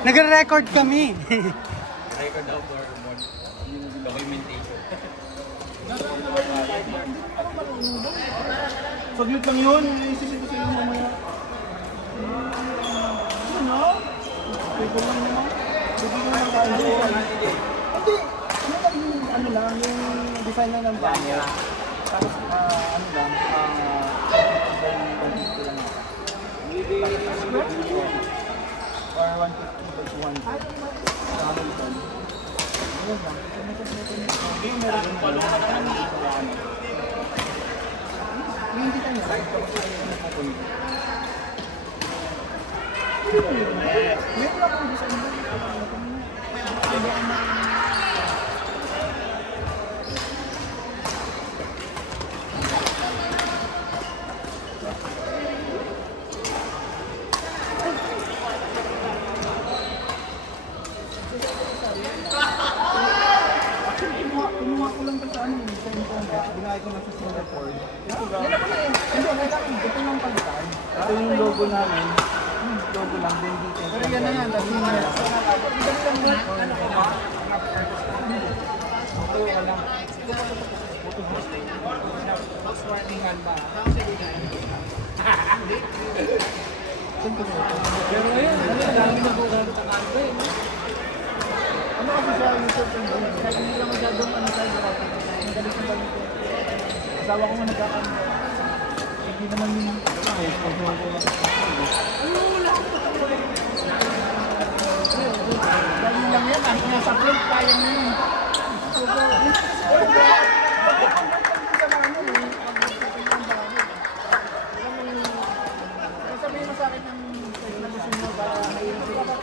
Nagre-record kami. Record daw for more documentation. Saglit lang yun. Iisipin ko sa'yo mamaya. Ano? Pwede lang naman. Pwede lang naman tayo. Hindi. Ano lang, yung design lang ng banyo. Tapos, ano lang, or 150 by 200. Sa Hamilton. Ayun lang. Hindi, meron yung balong na naman. Hindi ka niya. Meron akong design lang. Kinuha ko lang sa ano, sa internet, binayad ko na sa Singapore. Hindi, ito lang palitan. Ito yung logo namin. Logo lang, then details. Pero yan na yan, dahil yun yan. Ano ko ba? Ito, wala. Passwordingan ba? Pero ngayon, dami na po gano'n sa kanto eh. Ano kasi siya yung certain doon? Kahit hindi lang masyadong ano tayo sa kapit. Ang galit ng galit ko. Asawa ko nga nagkakanto. Hindi naman yung... Dahil lang yan, ang nasa plate, kaya mo yun. Sabihin mo sa akin ng gusto mo ba ngayon sila.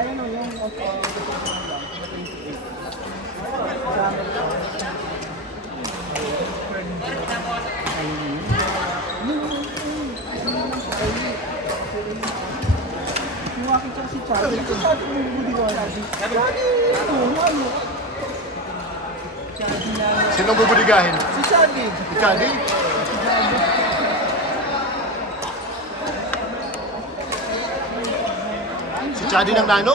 Ayun o, yung Sumakit siya si Charlie. Ito sa ating mga budi ko. Charlie! Sino bubudigahin? Si Charlie! Si Charlie? Si Charlie ng Nano?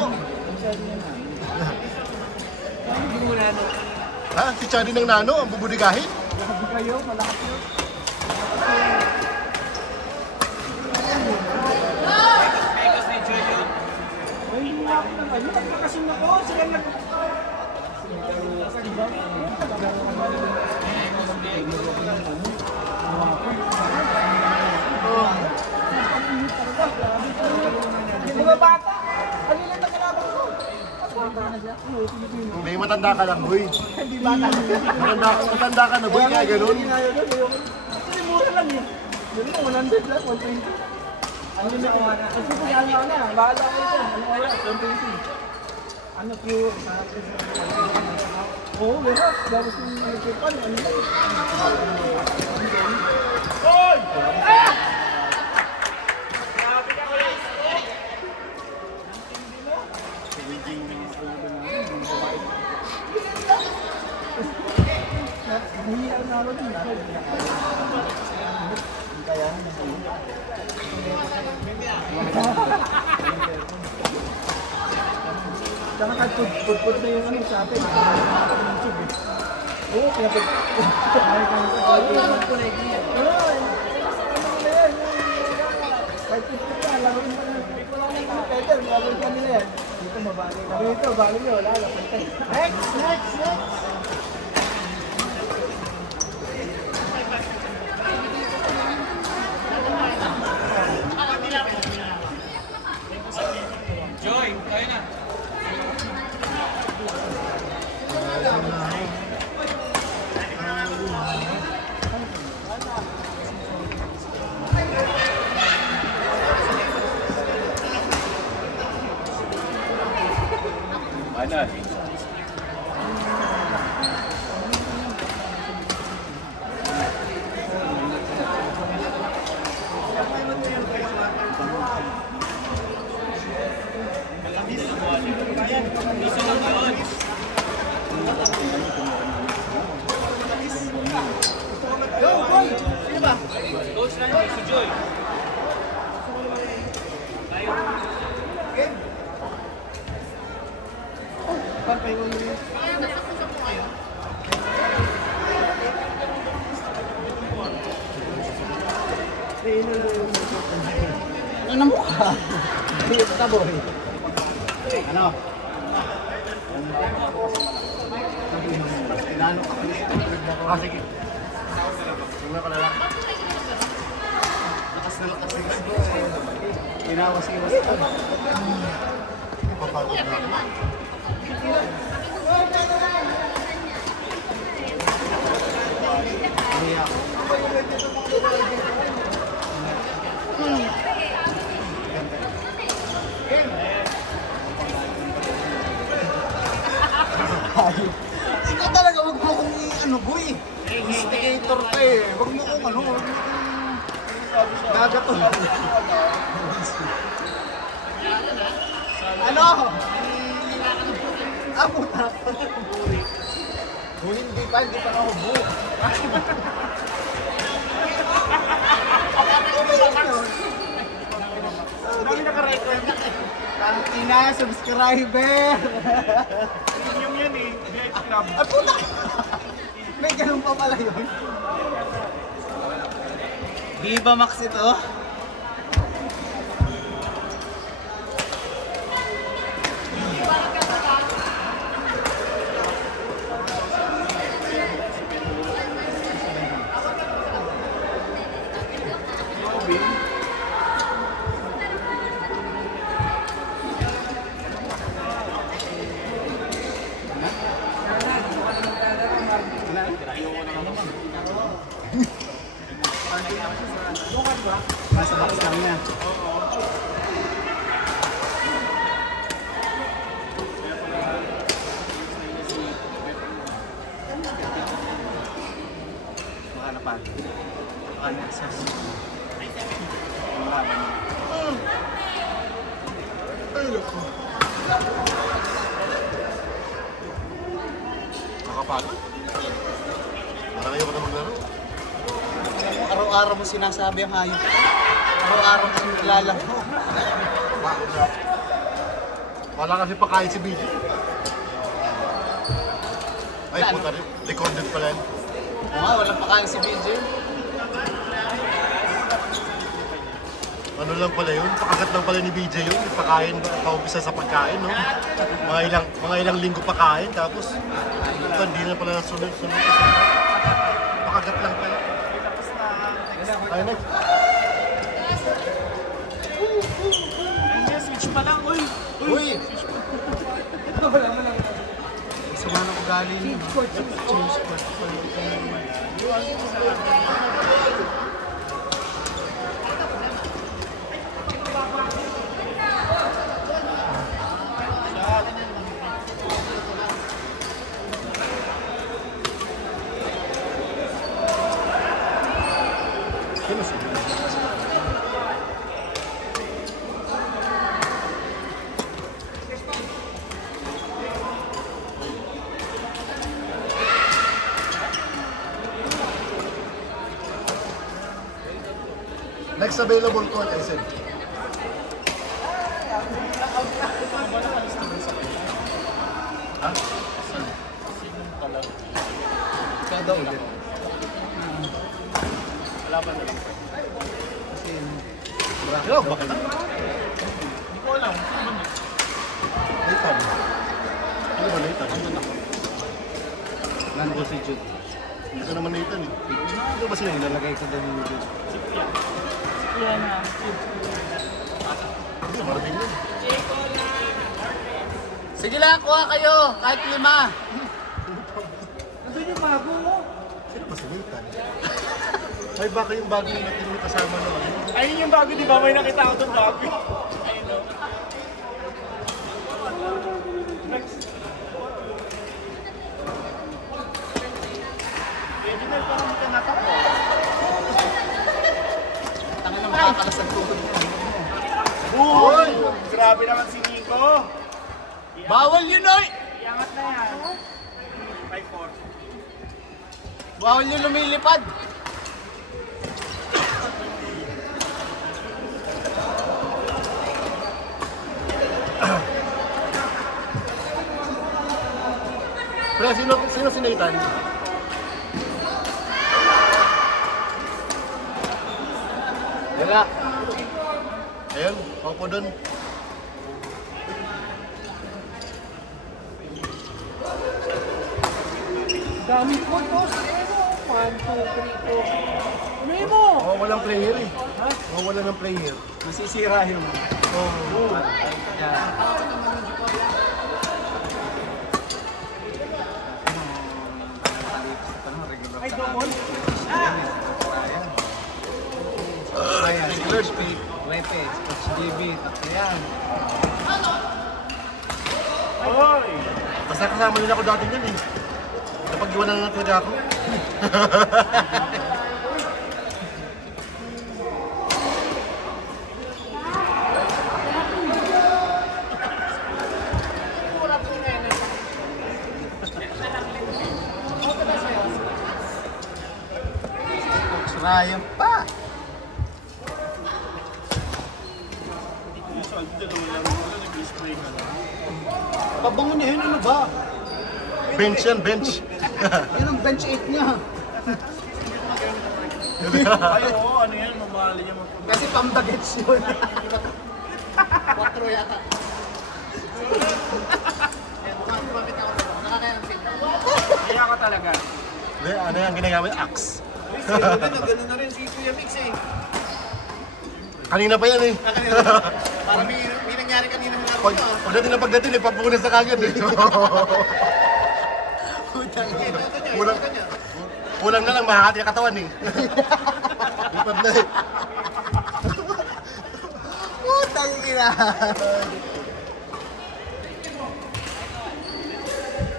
Ha? Si Charlie ng Nano ang bubudigahin? Sabi kayo, malaki yun. Ano, nagpakasin ako, sila nag... Hindi ba bata? Ano lang na kalaban ko? Hindi, matanda ka lang, boy. Hindi bata. Matanda ka na, boy, kaya ganun. Actually, mura lang yun. Yun mo, 100 lang, 120. Ano na ko na? Kasi pagkala ko na, bahala ko dyan. Ano kaya? 120. Ano pure? Oo, meron. Tapos yung nagkipan, ano ba? Hoy! Ah! Sabi ka ko lang. Hindi ako naroon din. Kaya saka kahit na yung ano sa atin. Oo, kaya pag... Kahit put-put na, laro rin pa na. Peter, laro rin pa nila yan. Dito mabali na. Dito, bali nyo, lalo. Next! Joy, tayo na. Mana? Coach na si Joy. pa yung ano yun. Ano na mukha? Ayos ka, boy. Ano? Tinalo ka pala sa pagkakita ko. Sige. Sumula ka na lang. Lakas na lakas na gusto. Inawas-iwas ka. Papagod na ako. Kaya ako. Ikaw talaga, wag mo kong ano, boy. Instigator ka eh. Wag mo kong ano, wag mo kong nagato. Ano? Ah, puta. Hindi pa ako bu. Dami naka-record na eh. Tangina, subscriber! Premium yan eh. Ah, puta! May ganun pa pala yun. Viva Max ito. Nasa box lang yan. Baka na pa. Baka na access. Nakapagod. Parang ayaw ko na maglaro. Araw-araw mo sinasabi ang hayop. Araw-araw mo naglalaro. Wala kasi pakain si BJ. Ay, puta rin. Recorded pala yun. Walang pakain si BJ. Ano lang pala yun? Pakagat lang pala ni BJ yun. Pakain, paumpisa sa pagkain, no? Mga ilang linggo pakain, tapos puta, hindi na pala sunod-sunod. Pakagat lang pala. Ay, next. Switch pa lang, uy! Uy! Wala mo lang. Sama na ko galing. Change spot. Next available court, I said. Ha? Kada ulit. Wala ba na lang? Hello, bakit? Hindi ko alam. Nathan. Ano ba Nathan? Nandun si Jude. Ito naman Nathan eh. Ito ba sila yung Lalagay ko doon yung Jude. Yan na. Hindi, marating yun. Sige lang, kuha kayo. Kahit 5. Nandun yung bago mo. Sino ba si Nathan? Ay, baka yung bago yung natin may kasama naman. Ayun yung bago, di ba? May nakita ako doon bago. Ayun o. Reginald, parang hindi ka natakbo. Tanga na makakalasag tugod mo. Uy! Grabe naman si Nico. Bawal yun, oy! Iangat na yan. 5-4. Bawal yun lumilipad. Pero sino si Nathan? Wala. Ayun, ako doon. Dami po to. Ano? 1, 2, 3, 4. Ano mo? Oh, walang player eh. Oh, wala ng player. Masisira yun. Oh. Ay, doon? Ayan, Silver Speed, Wepes, HDB, tatlo yan. Hoy! Basta kasama nila ako dati dyan eh. Napag-iwanan na talaga ako. Ryan pa! Pabango niya yun, ano ba? Bench yan, bench. Yun ang bench 8 niya. Ay, oo, ano yan, mamahali niya mag- Kasi pambagets yun. 4 yata. Kaya ka talaga. Hindi, ano yan, ginagamit? Axe. Ganun na rin si Kuya Mix eh. Kanina pa yan eh. Parang may nangyari kanina mga Pagdating na pagdating, ipapunas na kagad eh. Kulang na lang, mahahati ang katawan eh. Lipad na eh. Putang ina!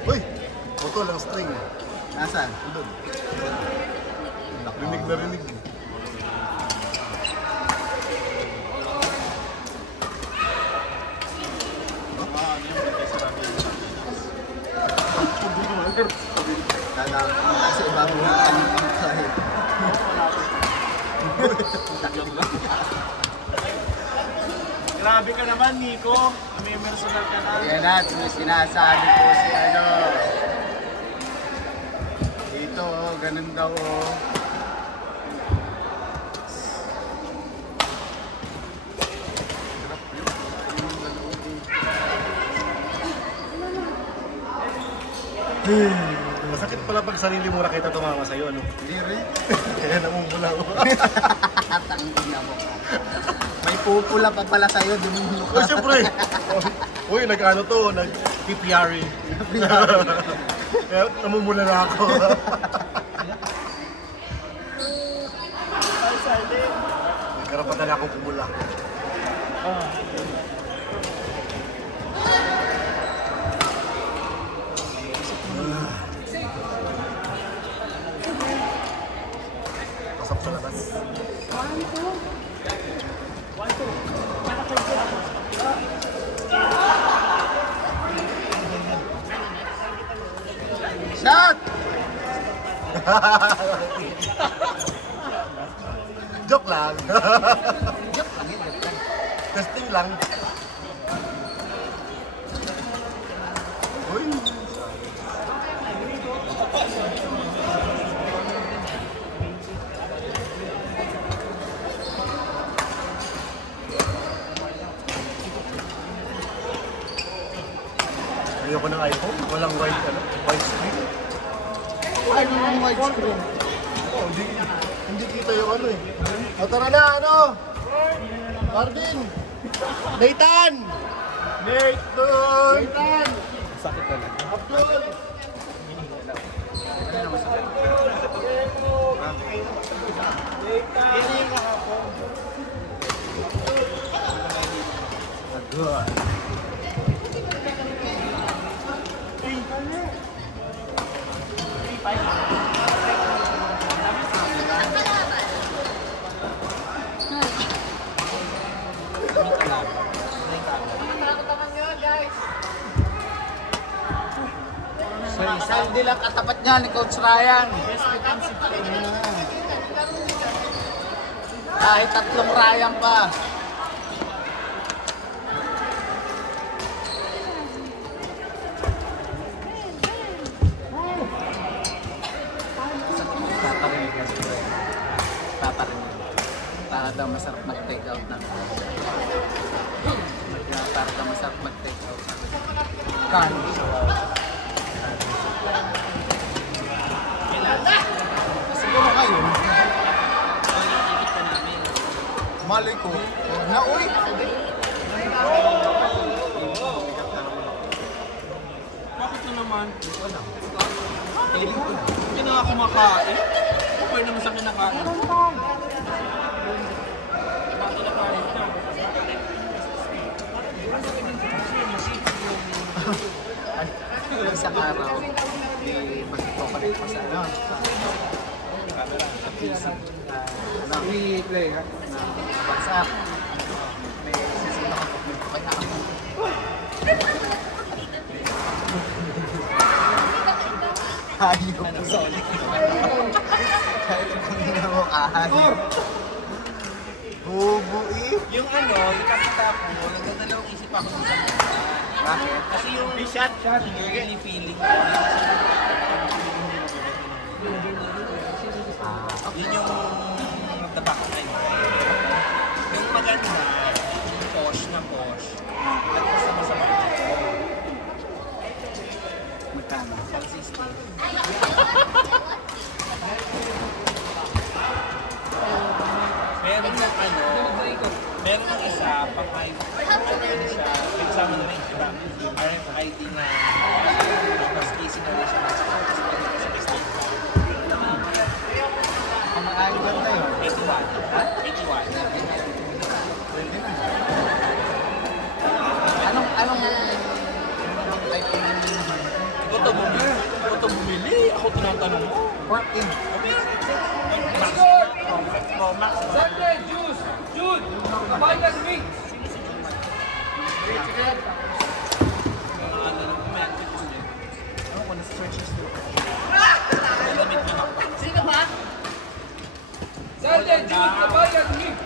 Uy, putol ang string. Nasaan? Doon. Rinig na rinig. Kasi ibabaw na kanyang pangkain. Grabe ka naman, Nico. May personal ka na. Yan na, sinasabi ko si ano. Dito, ganun daw oh. Masakit pala pag sarili mo nakita tumama sa'yo, ano? Hindi rin. Kaya namumula ko. Tangina mo. May pupula pa pala sa'yo, dumino Oh, ka. siyempre. Uy, nag-ano to, nag-PPRE. Kaya namumula na ako. Nagkarapatan akong pumula. Pasok sa labas. Shot! Joke lang. Joke lang yun, joke lang. Testing lang. Uy. Ayoko ng iPhone. Walang white screen. Ay, yung widescreen. Oh, hindi kita yung ano eh. O tara na, ano? Marvin! Nathan! Nathan! Sakit talaga. Abdul! Good. So, hindi lang katapat niya ni Coach Ryan. Kahit 3 Ryan pa. Magkano? Siguro kayo. Malay ko. Na, uy! Bakit na naman? Hindi na ako kumakain. Okay naman sa kinakain. Bakit nakain ka? Isang araw, mag-connect pa sa ano, sa PC. I-play ka na WhatsApp. May sisip na mag-comment pa na ako. Hayop ko. Kahit kung hindi mo kahayop. Bobo eh. Yung nakita ko, nagdadalawang isip ako sa mga. Bakit? Kasi yung shot, really feeling ko. Yun yung nagtabak na yun. Yung maganda, posh na posh. Nagkasama sa budget ko. Magkano? Consistent. Meron ng meron ng isa, pang-ID. Ano siya, kasama na rin, diba? RFID na, tapos casing na rin siya. Ang maaari ba tayo? 81. Anong Ikaw to bumili. Ako tinatanong mo. 14. Max. Sunday, Jude! Kapag ka drink! Ano ko, na-stretches to. Malamit na ako. Sunday, Jude! Kapag ka drink!